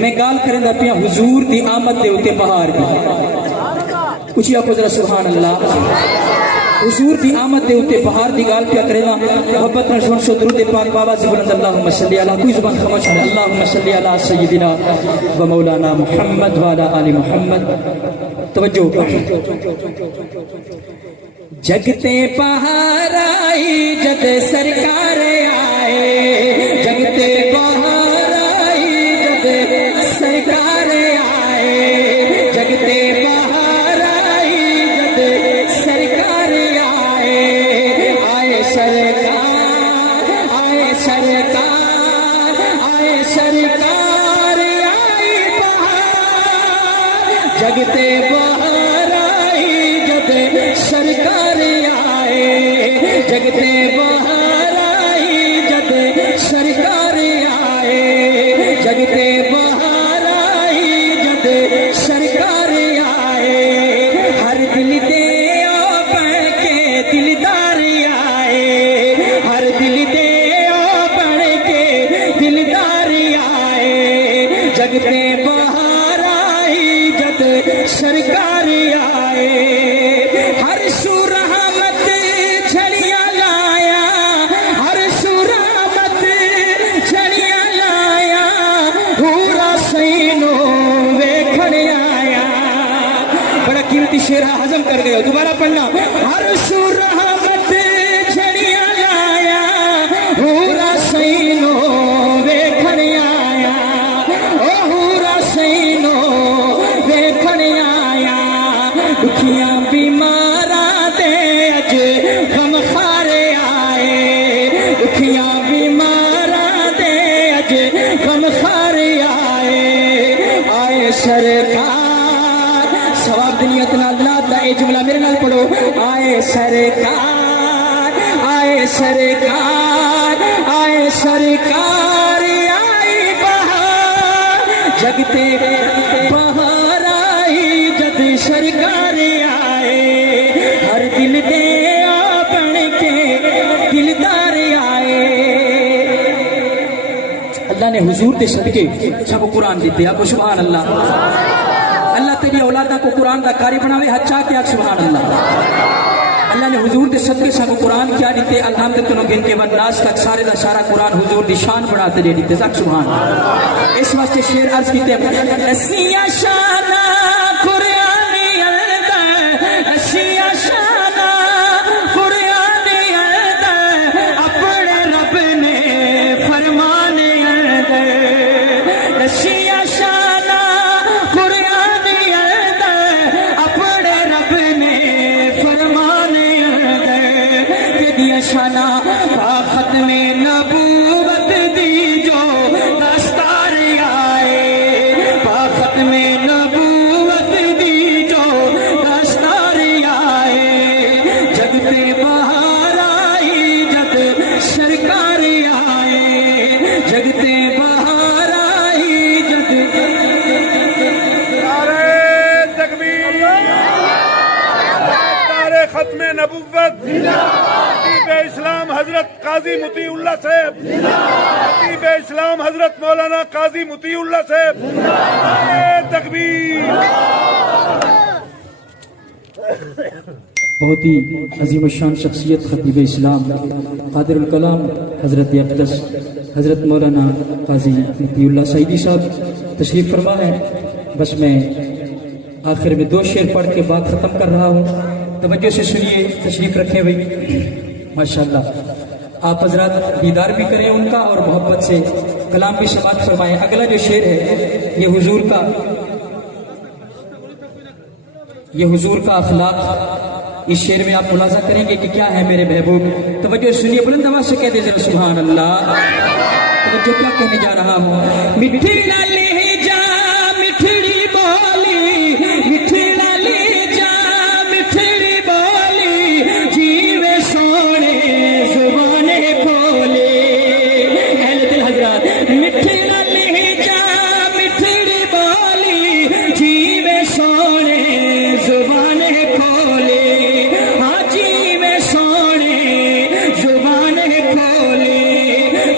میں گال کریں دا پیا حضور دی آمد دے ہوتے بہار دی کچھ یا ذرا سبحان اللہ حضور دی آمد دے ہوتے بہار دی گال پیا کریں محبت نشون شو درود پاک بابا زبان اللہم صلی اللہ کوئی زبان خمش ہے اللہم صلی اللہ سیدنا و مولانا محمد والا آل محمد توجہ جگتے پہار آئی جد سرکار آئے جگتے پہار آئی جد سرکار آئے جگتے پہار آئی جد سرکار آئے آئے سرکار آئے سرکار آئے سرکار آئی بہار جگتے پہار آئی جد سرکار آئے جگتے بہار آئی جد سرکار آئے جگتے بہار آئی جد سرکار آئے ہر دل دے بن کے دلدار آئے ہر دل دے بن کے دلدار آئے جگتے بہار آئی جد سرکار آئے ہر سور رحمت چھڑیاں لایا ہر سور رحمت چھڑیاں لایا پورا سینو ویکھن آیا بڑا قیمتی شعر ہضم کر گئے ہو دوبارہ پڑھنا ہر سور رحمت چھڑیاں لایا پورا سینو ویکھن آیا او پورا سینو ویکھن آیا دکھیاں بیماراں دے اج غم خارے آئے دکھیاں بیماراں دے اج غم خارے آئے آئے سرکار ثواب دنیات نال نات دا اے جملہ میرے نال پڑھو آئے سرکار آئے سرکار آئے سرکار آئی بہار جگتے بہار آئی جد سرکار آئے ہر دل دے بن کے دلدار آئے اللہ نے حضور دے صدقے سب قرآن دیتے آپ کو سبحان اللہ اللہ تیری اولادہ کو قرآن دا کاری بناوے ہچا کیا سبحان اللہ اللہ نے حضور دے صدقے سب قرآن کیا دیتے الحمد تنو گن کے ون ناس تک سارے دا سارا قرآن حضور دی شان بڑھاتے دے دیتے سب سبحان اللہ اس واسطے شعر عرض کیتے اسیاں شانہ قرآن الدہ اسیاں شانہ قرآن الدہ اپنے رب نے فرمان الدہ اسیاں شانہ قرآن الدہ اپنے رب نے فرمان الدہ کہ دیا شانہ ختم نبوت دی جو دستار آئے ختم نبوت دی جو دستار آئے جگتے بہار آئی جد سرکار آئے جگتے بہار آئی جد نعرہ تکبیر نعرہ ختم نبوت خطیب اسلام حضرت قاضی مطیع اللہ صاحب خطیب اسلام حضرت مولانا قاضی مطیع اللہ صاحب نعرہ تکبیر بہت ہی عظیم الشان شخصیت خطیب اسلام قادر الکلام حضرت اقدس حضرت مولانا قاضی مطیع اللہ سعیدی صاحب تشریف فرما ہے بس میں آخر میں دو شعر پڑھ کے بات ختم کر رہا ہوں توجہ سے سنیے تشریف رکھیں بھائی ماشاءاللہ آپ حضرات دیدار بھی کریں ان کا اور محبت سے کلام بھی سماعت فرمائیں اگلا جو شعر ہے یہ حضور کا اخلاق اس شعر میں آپ ملاحظہ کریں گے کہ کیا ہے میرے محبوب توجہ سنیے بلند آواز سے کہہ دیں ذرا سبحان اللہ توجہ کیا کہنے جا رہا ہوں مٹھی لالی جا مٹھڑی بولی مٹھی لالی جا مٹھڑی بولی جیوے سونے زبانے کھولے اہل دل حضرات مٹھی لالی جا مٹھڑی بولی جیوے سونے زبانے کھولے ہاں جیوے سونے زبانے کھولے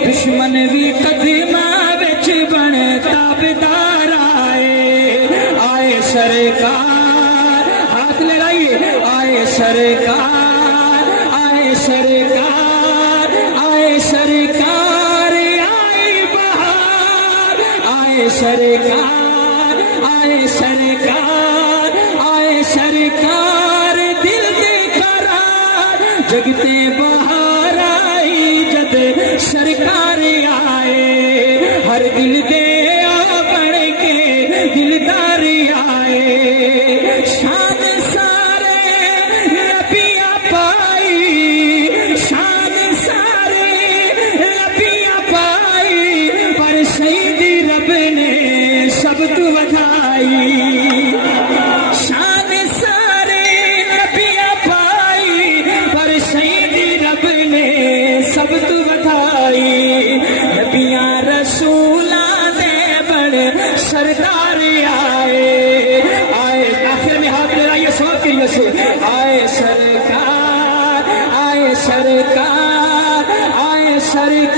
دشمن بھی قدمہ وچ بنتا سرکار ہاتھ لگائیے آئے سرکار آئے سرکار آئے سرکار آئے بہار آئے سرکار آئے سرکار آئے سرکار دل دے قرار جگتے بہار آئی جد سرکار آئے ہر دل دے بڑھ کے دلدار آئے شان سارے نبیاں پائی شان سارے نبیاں پائی پر سیدی رب نے سب تو ودھائی شان سارے نبیاں پائی پر سیدی رب نے سب تو ودھائی نبیاں رسولاں دے بڑ سردار آئے آئے آخر میں ہاتھ لگائیے سواب کے لیے سے آئے سرکار آئے سرکار آئے سرکار